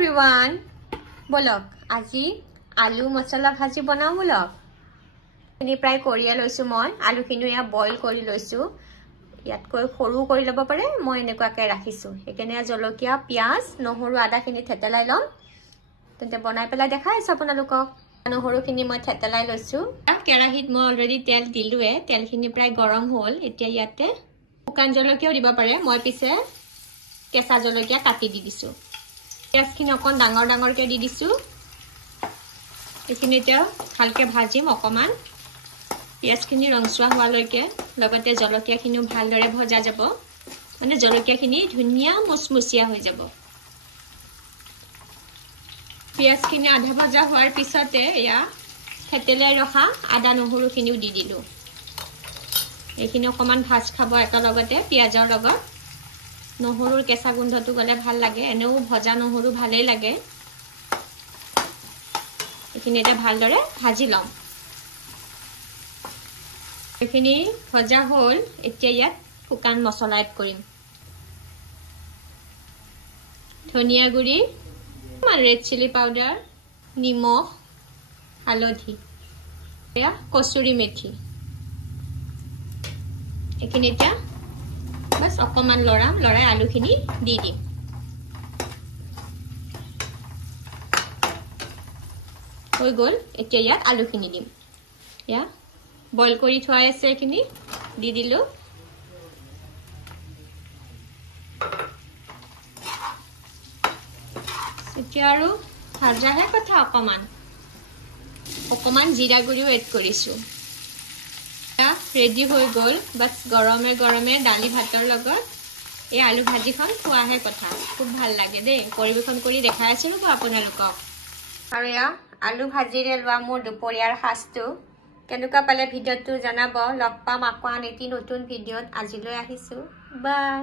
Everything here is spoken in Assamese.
everyone. Bolok, আজি আলু মছলা ভাজি বনাও bolok. Ini প্ৰায় কৰিয়া লৈছো মই আলু খিনি ইয়া বইল কৰি লৈছো ইয়াত কৈ সৰু কৰি লব পাৰে মই এনেকুৱাকৈ ৰাখিছো একেনে জলকীয়া পিয়াজ নহৰু আদা খিনি থেতেলাই লম তেন্তে বনাই পেলাই দেখাইছো আপোনালোকক নহৰু খিনি মই থেতেলাই লৈছো কেৰাহীত মই অলৰেডি তেল দিলুৱে তেল খিনি প্ৰায় গৰম হ'ল এতিয়া ইয়াতে শুকান জলকীয়াও দিব পাৰে মই পিছে কেঁচা জলকীয়া কাটি দি দিছো পিয়াজ খিনি অকন ডাঙৰ ডাঙৰকৈ দি দিছো এখিনি এতিয়া ভালকে ভাজিম অকমান পিয়াজ খিনি ৰংচুৱা হোৱালৈকে লগতে জলকীয়া খিনিও ভালদৰে ভজা যাব মানে জলকীয়া খিনি ধুনিয়া মুচমুচিয়া হৈ যাব পিয়াজ খিনি আধা ভজা হোৱাৰ পিছতে ইয়া থেতেলাই ৰখা আদা নহৰু খিনিও দি দিলো এইখিনি অকমান ভাজ খাব এটা লগতে পিয়াজৰ লগত নহৰুৰ কেঁচা গোন্ধটো গলে ভাল লাগে এনেও ভজা নহৰু ভালেই লাগে এইখিনি এটা ভালদৰে ভাজি লম এইখিনি ভজা হ'ল এতিয়া ইয়াত শুকান মছলা এড কৰিম ধনিয়া গুৰি ৰেড চিলি পাউডাৰ নিমখ হালধি এয়া কসুৰি মেথি এইখিনি এতিয়া বাস অকমান লৰাই আলুখিনি দি দিম হৈ গল এতিয়া ইয়াত আলুখিনি দিম ইয়া বইল কৰি থোৱা আছে এখিনি দি দিলো এতিয়া আৰু ভাজাহে কথা অকমান জিৰা গুৰিও এড কৰিছো ৰেডি হৈ গল বাস গৰমে গৰমে দালি ভাতৰ লগত এই আলু ভাজিখন খোৱাহে কথা খুব ভাল লাগে দেই পৰিবেশন কৰি দেখাই আছো ৰব আপোনালোকক আৰু ইয়া আলু ভাজিৰে লোৱা মোৰ দুপৰীয়াৰ সাজটো কেনেকুৱা পালে ভিডিঅ'টো জনাব লগ পাম আকৌ আন এটি নতুন ভিডিঅ'ত আজিলৈ আহিছো বাই